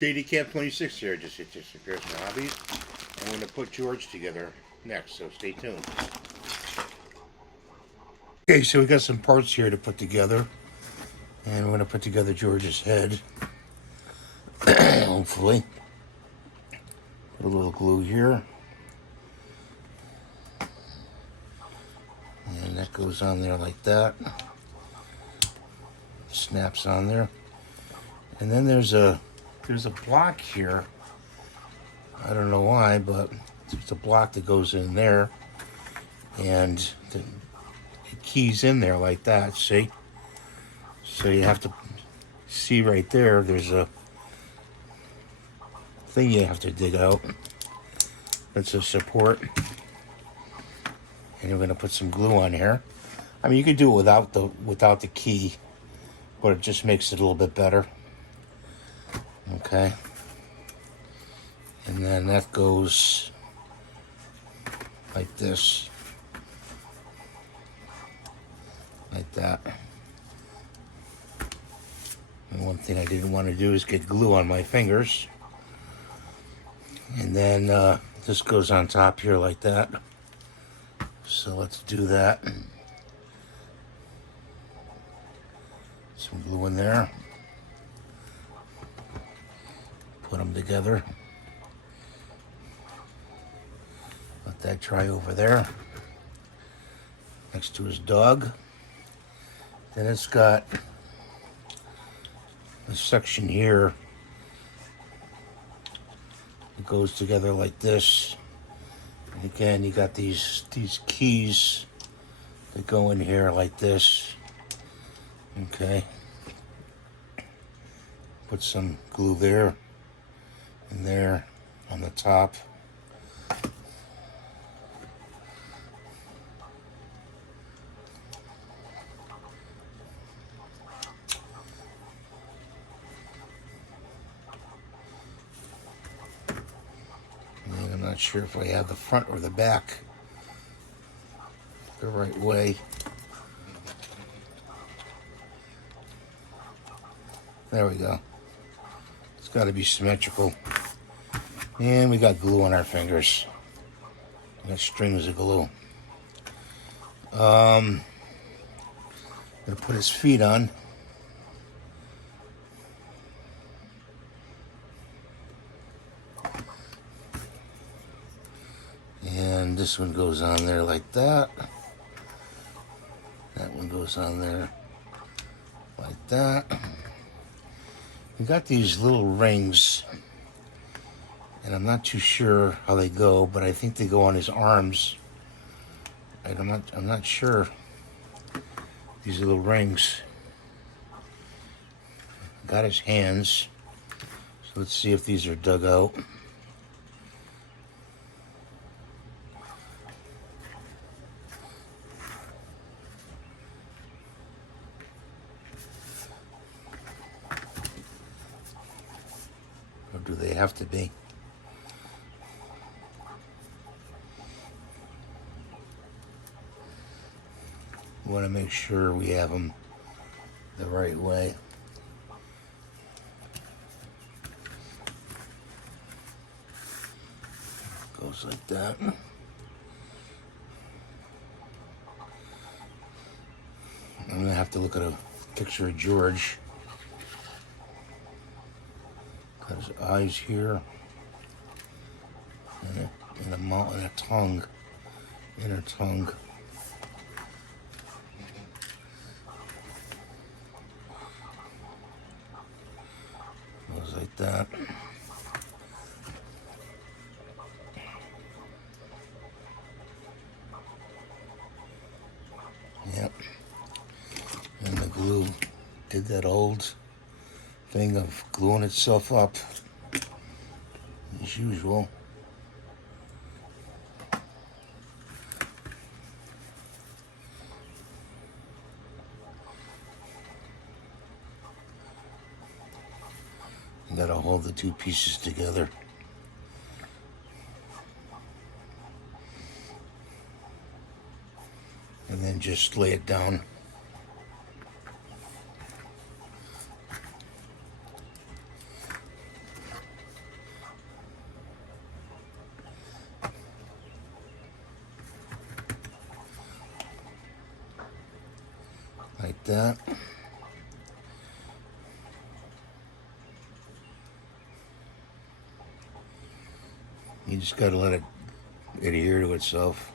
Jdcap26 here, just appears in hobbies. I'm going to put George together next, so stay tuned. Okay, so we got some parts here to put together, and we're going to put together George's head. Hopefully. Put a little glue here. And that goes on there like that. Snaps on there. And then there's a block here. I don't know why, but there's a block that goes in there. And it keys in there like that, see? So you have to see right there, there's a thing you have to dig out. That's a support. And you're going to put some glue on here. I mean, you could do it without the key, but it just makes it a little bit better. Okay. And then that goes like this. Like that. And one thing I didn't want to do is get glue on my fingers. And then this goes on top here like that. So let's do that. Some glue in there. Put them together. Let that dry over there. Next to his dog. Then it's got a section here. It goes together like this. And again, you got these keys that go in here like this. Okay. Put some glue there and there on the top. And I'm not sure if I have the front or the back the right way. There we go. It's got to be symmetrical. And we got glue on our fingers. We got strings of glue. Gonna put his feet on. And this one goes on there like that. That one goes on there like that. We got these little rings, and I'm not too sure how they go, but I think they go on his arms. I'm not sure. These little rings. Got his hands. So let's see if these are dug out. Or do they have to be? We want to make sure we have them the right way. Goes like that. I'm going to have to look at a picture of George. Got his eyes here. And a mouth and a tongue. Inner tongue. Goes like that. Yep. And the glue did that old thing of gluing itself up as usual. You gotta hold the two pieces together. And then just lay it down. that. You just gotta let it adhere to itself.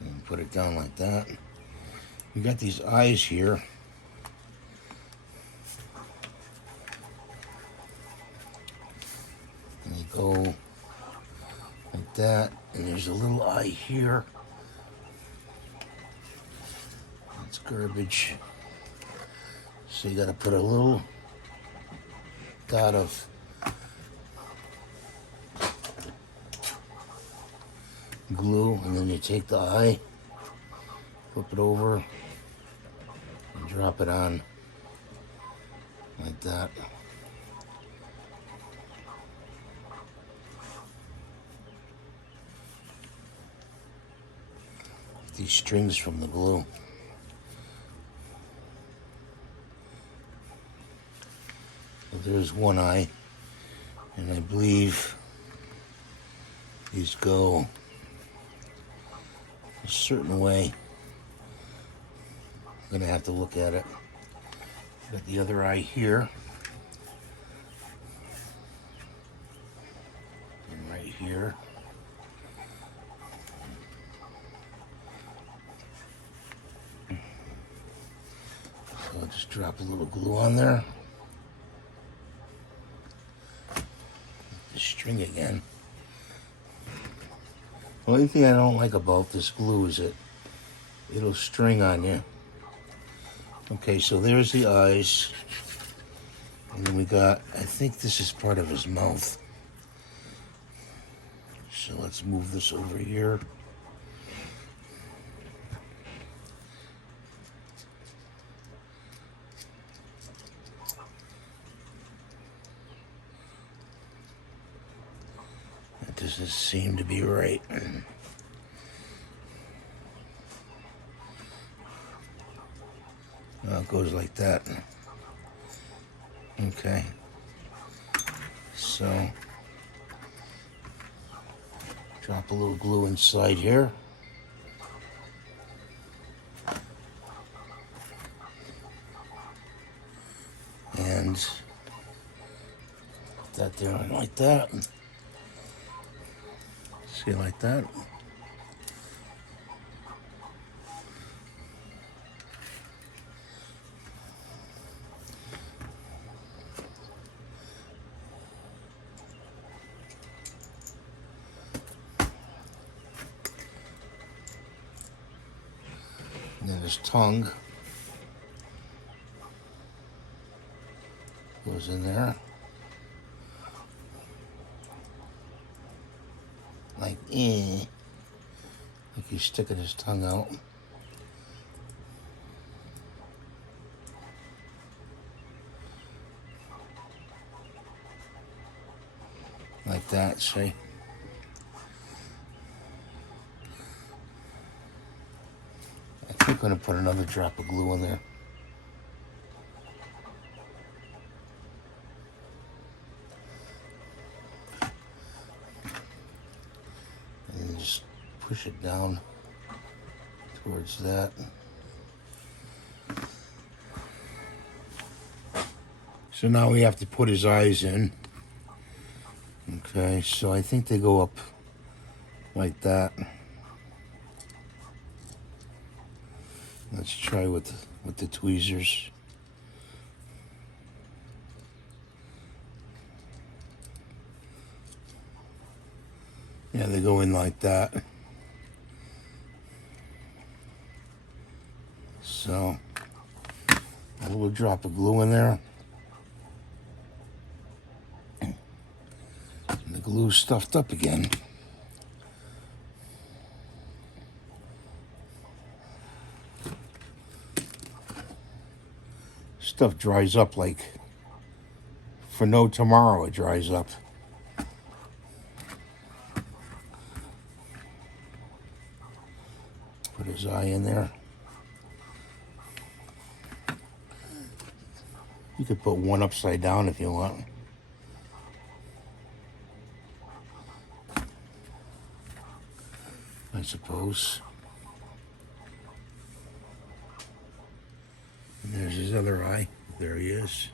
And put it down like that. You got these eyes here. And you go like that, and there's a little eye here. That's garbage. So you gotta put a little dot of glue, and then you take the eye, flip it over, and drop it on like that. These strings from the glue. So there's one eye, and I believe these go a certain way. I'm gonna have to look at it. Got the other eye here, and right here. So I'll just drop a little glue on there. The string again. The only thing I don't like about this glue is it'll string on you. Okay, so there's the eyes. And then we got, I think this is part of his mouth. So let's move this over here. That doesn't seem to be right. Well, it goes like that. Okay. So, drop a little glue inside here. And put that there like that. See, like that. And then his tongue goes in there. Like he's sticking his tongue out. Like that, see? I think I'm gonna put another drop of glue in there. And just push it down towards that. So now we have to put his eyes in. Okay, so I think they go up like that. Let's try with the tweezers. Yeah, they go in like that. So, a little drop of glue in there. And the glue's stuffed up again. Stuff dries up like for no tomorrow. It dries up. Put his eye in there. You could put one upside down if you want. I suppose. And there's his other eye. There he is.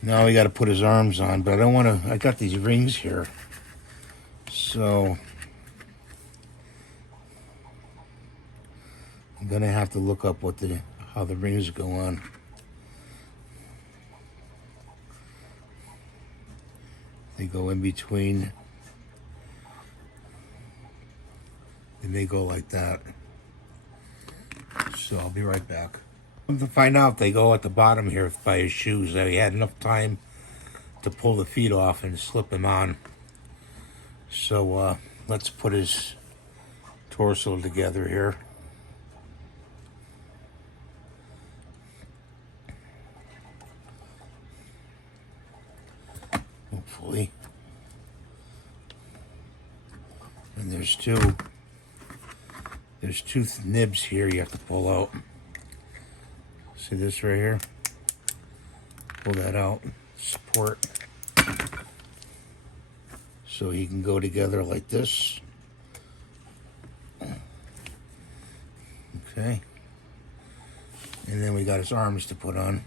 Now we got to put his arms on, but I don't want to. I got these rings here, so I'm gonna have to look up how the rings go on. They go in between. And they go like that. So I'll be right back. Come to find out, they go at the bottom here by his shoes. That he had enough time to pull the feet off and slip them on. So let's put his torso together here. Hopefully. And there's two nibs here you have to pull out. See this right here? Pull that out. Support. So he can go together like this. Okay. And then we got his arms to put on.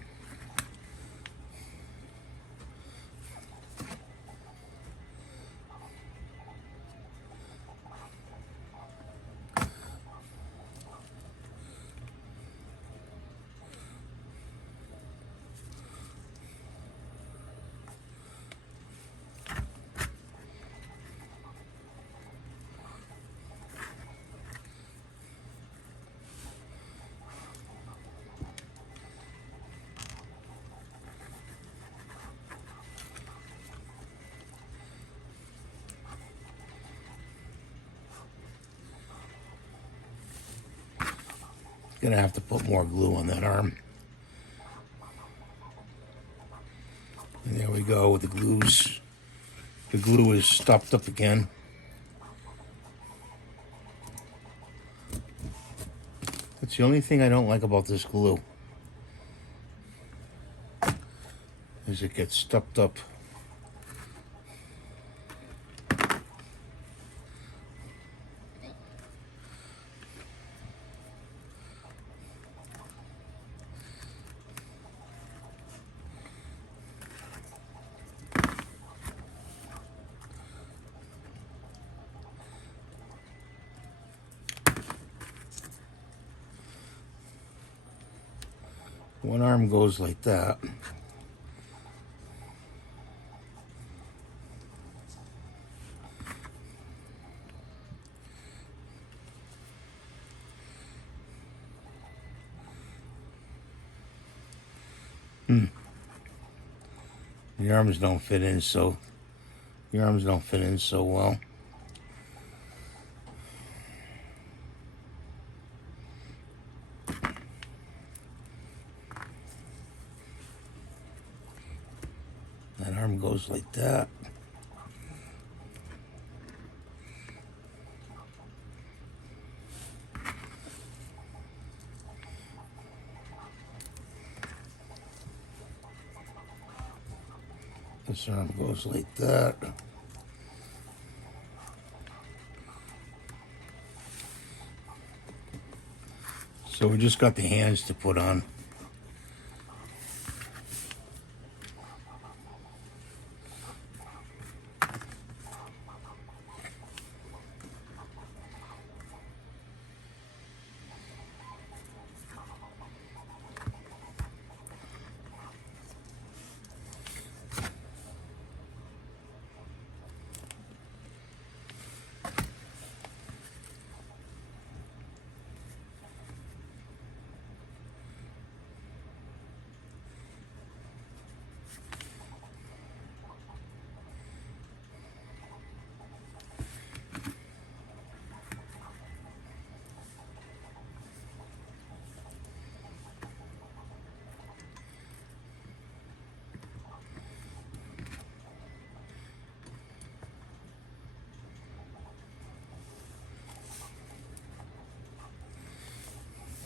Gonna have to put more glue on that arm. And there we go with the glues. The glue is stopped up again. That's the only thing I don't like about this glue. Is it gets stopped up. One arm goes like that. The arms don't fit in so well. That arm goes like that. This arm goes like that. So we just got the hands to put on.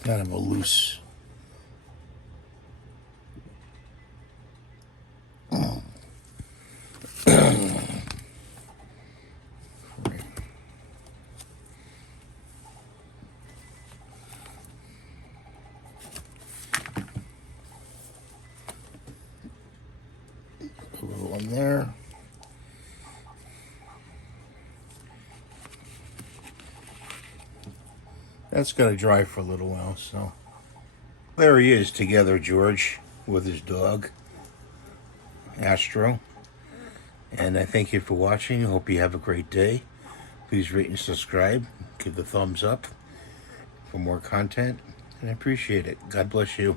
Kind of a loose one there. That's going to dry for a little while, so. There he is together, George, with his dog, Astro. And I thank you for watching. I hope you have a great day. Please rate and subscribe. Give the thumbs up for more content. And I appreciate it. God bless you.